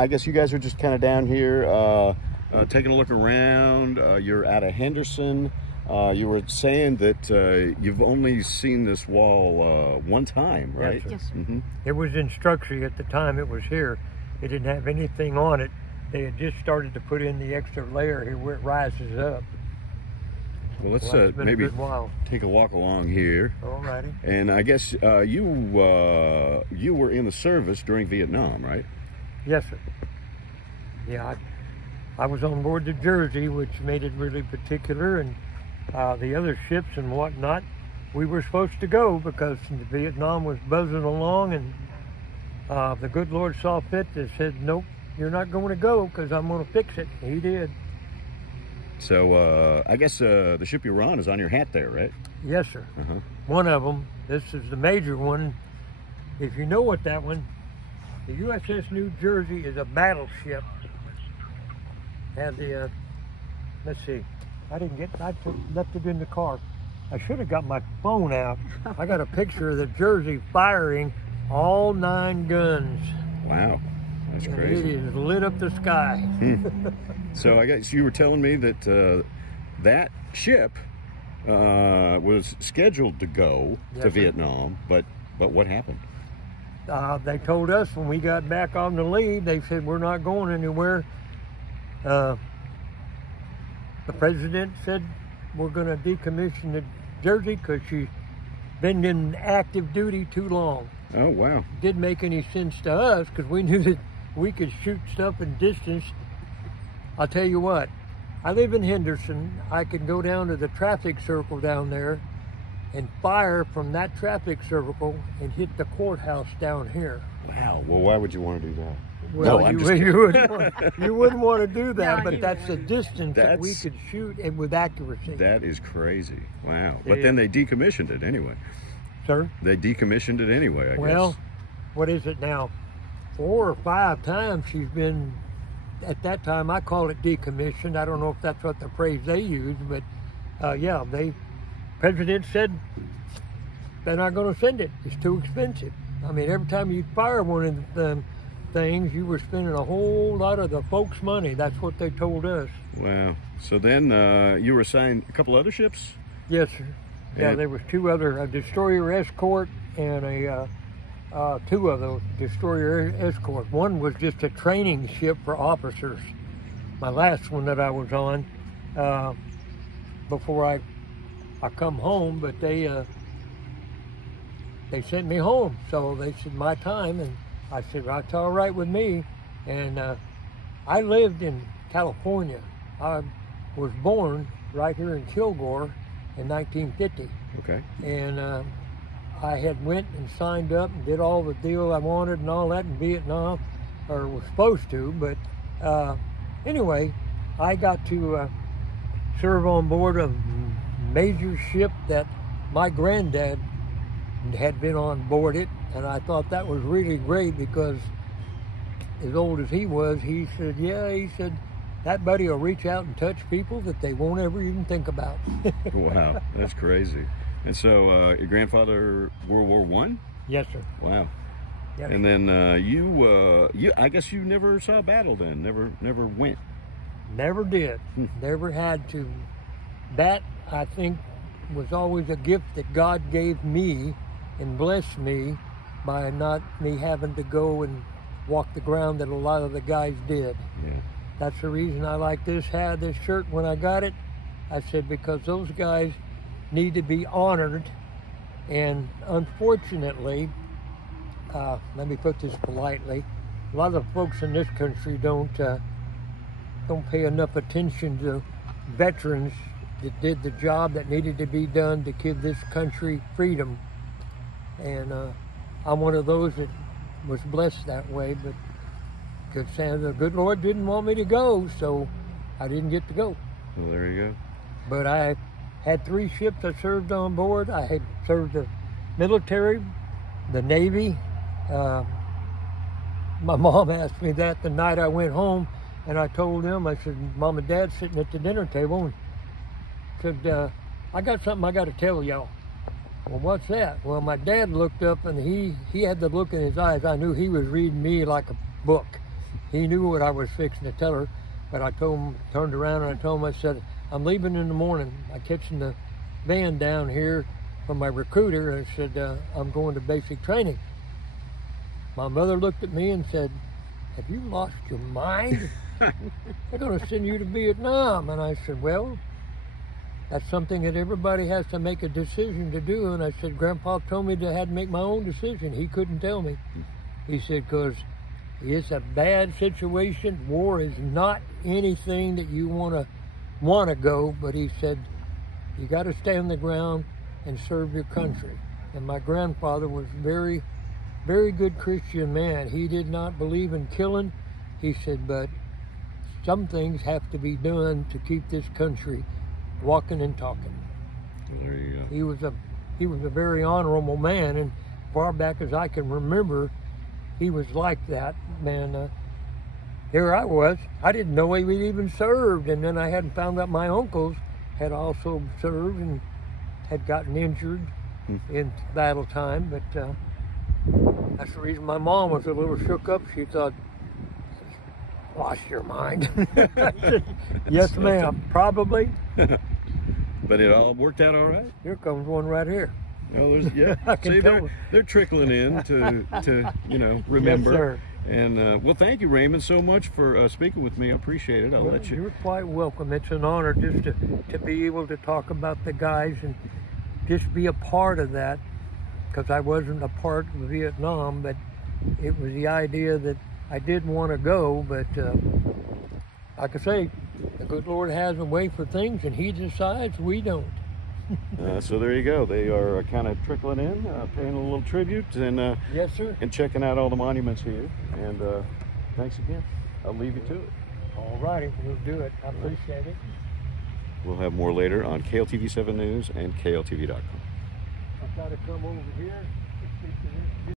I guess you guys are just kind of down here taking a look around. You're out of Henderson. You were saying that you've only seen this wall one time, right? Yes, sir. Mm-hmm. It was in structure at the time it was here. It didn't have anything on it. They had just started to put in the extra layer here where it rises up. Well, let's Well, it's been a maybe good while. take a walk along here. Alrighty. And I guess you were in the service during Vietnam, right? Yes, sir. Yeah, I was on board the Jersey, which made it really particular, and the other ships and whatnot, we were supposed to go because Vietnam was buzzing along, and the good Lord saw fit and said, nope, you're not going to go because I'm going to fix it. He did. So I guess the ship you're on is on your hat there, right? Yes, sir. Uh-huh. One of them. This is the major one. If you know what that one, the USS New Jersey is a battleship. Had the, let's see, I left it in the car. I should have got my phone out. I got a picture of the Jersey firing all 9 guns. Wow, that's And crazy. it has lit up the sky. So I guess you were telling me that that ship was scheduled to go Yes, to sir. Vietnam, but what happened? They told us when we got back on the lead, they said, we're not going anywhere. The president said, we're going to decommission the Jersey because she's been in active duty too long. Oh, wow. Didn't make any sense to us because we knew that we could shoot stuff in distance. I'll tell you what, I live in Henderson. I could go down to the traffic circle down there and fire from that traffic circle and hit the courthouse down here. Wow. Well, why would you want to do that? Well, No, I'm you, just kidding. you wouldn't want to do that, No, but you that's the wouldn't. distance that we That's- could shoot and with accuracy. That is crazy. Wow. But Yeah. then they decommissioned it anyway. Sir? They decommissioned it anyway, I Well, guess. what is it now? 4 or 5 times she's been, at that time I call it decommissioned. I don't know if that's what the phrase they use, but yeah, President said they're not going to send it. It's too expensive. I mean, every time you fire one of them things, you were spending a whole lot of the folks' money. That's what they told us. Wow. So then you were assigned a couple other ships? Yes, sir. Yeah, And- there was 2 other, a destroyer escort and a 2 of those destroyer escorts. One was just a training ship for officers. My last one that I was on before I come home, but they sent me home. So they said my time, and I said that's all right with me. And I lived in California. I was born right here in Kilgore in 1950. Okay. And I had went and signed up and did all the deal I wanted and all that in Vietnam, or was supposed to, but anyway, I got to serve on board a major ship that my granddad had been on board it, and I thought that was really great because as old as he was, he said, yeah, he said, that buddy will reach out and touch people that they won't ever even think about. Wow, that's crazy. And so your grandfather, World War I? Yes, sir. Wow. Yep. And then you, I guess you never saw a battle then, never went. Never did. Never had to. That, I think, was always a gift that God gave me and blessed me by not me having to go and walk the ground that a lot of the guys did. Yeah. That's the reason I like this hat, this shirt when I got it. I said, because those guys need to be honored. And unfortunately, let me put this politely, a lot of folks in this country don't pay enough attention to veterans that did the job that needed to be done to give this country freedom. And I'm one of those that was blessed that way, but the good Lord didn't want me to go, so I didn't get to go. Well, there you go. But I had 3 ships I served on board. I had served the military, the Navy. My mom asked me that the night I went home, and I told them, I said, Mom and Dad sitting at the dinner table, and said, I got something I got to tell y'all. Well, what's that? Well, my dad looked up, and he had the look in his eyes. I knew he was reading me like a book. he knew what I was fixing to tell her, but I told him, turned around and I told him, I said, I'm leaving in the morning. I'm catching the van down here from my recruiter, and I said, I'm going to basic training. My mother looked at me and said, have you lost your mind? They're going to send you to Vietnam. And I said, well, that's something that everybody has to make a decision to do. And I said, Grandpa told me that I had to make my own decision. He couldn't tell me. He said, because it's a bad situation. War is not anything that you want to go, but he said, you got to stay on the ground and serve your country. And my grandfather was very, very good Christian man. He did not believe in killing. He said, but some things have to be done to keep this country walking and talking. There you go. He was a very honorable man, and far back as I can remember, he was like that, man. Here I was. I didn't know he even served, and then I hadn't found out my uncles had also served and had gotten injured in battle time. But that's the reason my mom was a little shook up. She thought, lost your mind. I said, yes, ma'am, probably. But it all worked out all right. Here comes one right here. Oh, there's, yeah. I can See, tell. they're trickling in to remember. Yes, sir. And well, thank you, Raymond, so much for speaking with me. I appreciate it. I'll Well, let you. You're quite welcome. It's an honor just to be able to talk about the guys and just be a part of that, because I wasn't a part of Vietnam, but it was the idea that I did want to go, but like I say, the good Lord has a way for things, and He decides, we don't. So there you go. They are kind of trickling in, paying a little tribute, and Yes, sir. and checking out all the monuments here. And thanks again. I'll leave you to it. All righty, we'll do it. I appreciate it. We'll have more later on KLTV 7 News and KLTV.com. I've got to come over here.